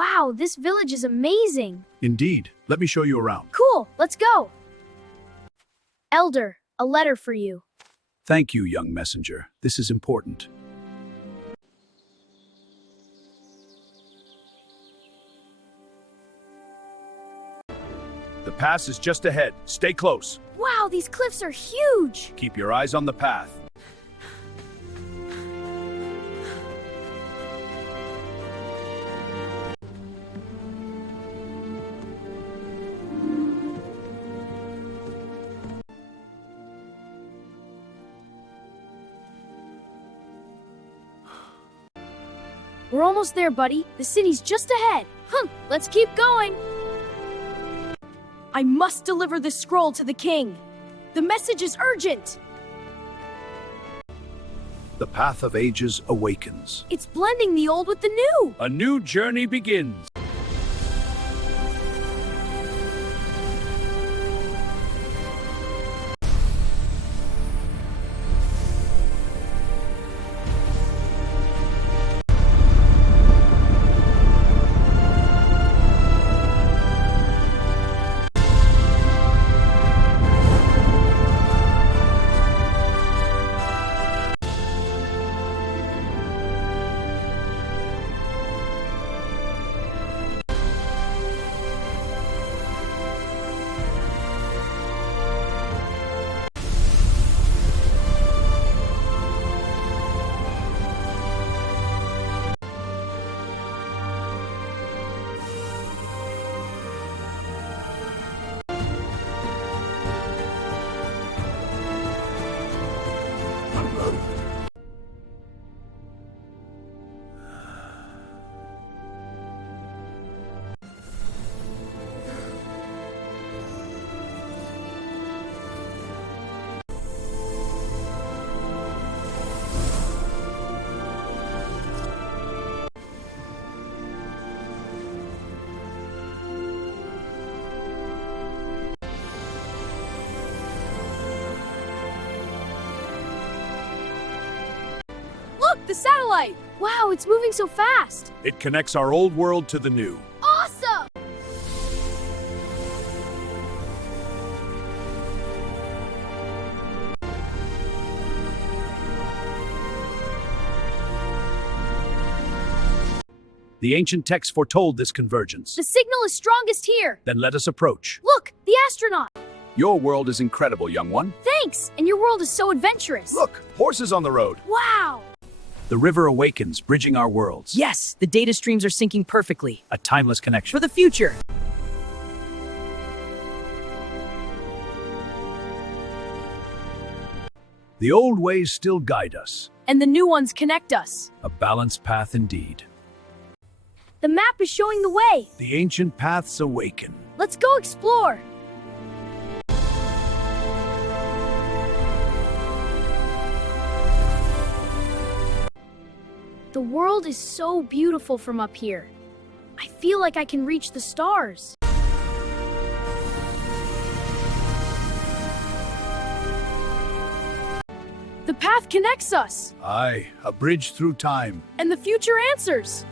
Wow, this village is amazing. Indeed. Let me show you around. Cool, let's go. Elder, a letter for you. Thank you, young messenger. This is important. The pass is just ahead. Stay close. Wow, these cliffs are huge. Keep your eyes on the path. We're almost there, buddy. The city's just ahead. Let's keep going. I must deliver this scroll to the king. The message is urgent. The path of ages awakens. It's blending the old with the new. A new journey begins. Look, the satellite! Wow, it's moving so fast. It connects our old world to the new. Awesome! The ancient texts foretold this convergence. The signal is strongest here. Then let us approach. Look, the astronaut. Your world is incredible, young one. Thanks, and your world is so adventurous. Look, horses on the road. Wow! The river awakens, bridging our worlds. Yes, the data streams are syncing perfectly. A timeless connection. For the future. The old ways still guide us. And the new ones connect us. A balanced path indeed. The map is showing the way. The ancient paths awaken. Let's go explore. The world is so beautiful from up here. I feel like I can reach the stars. The path connects us, Aye, a bridge through time. and the future answers.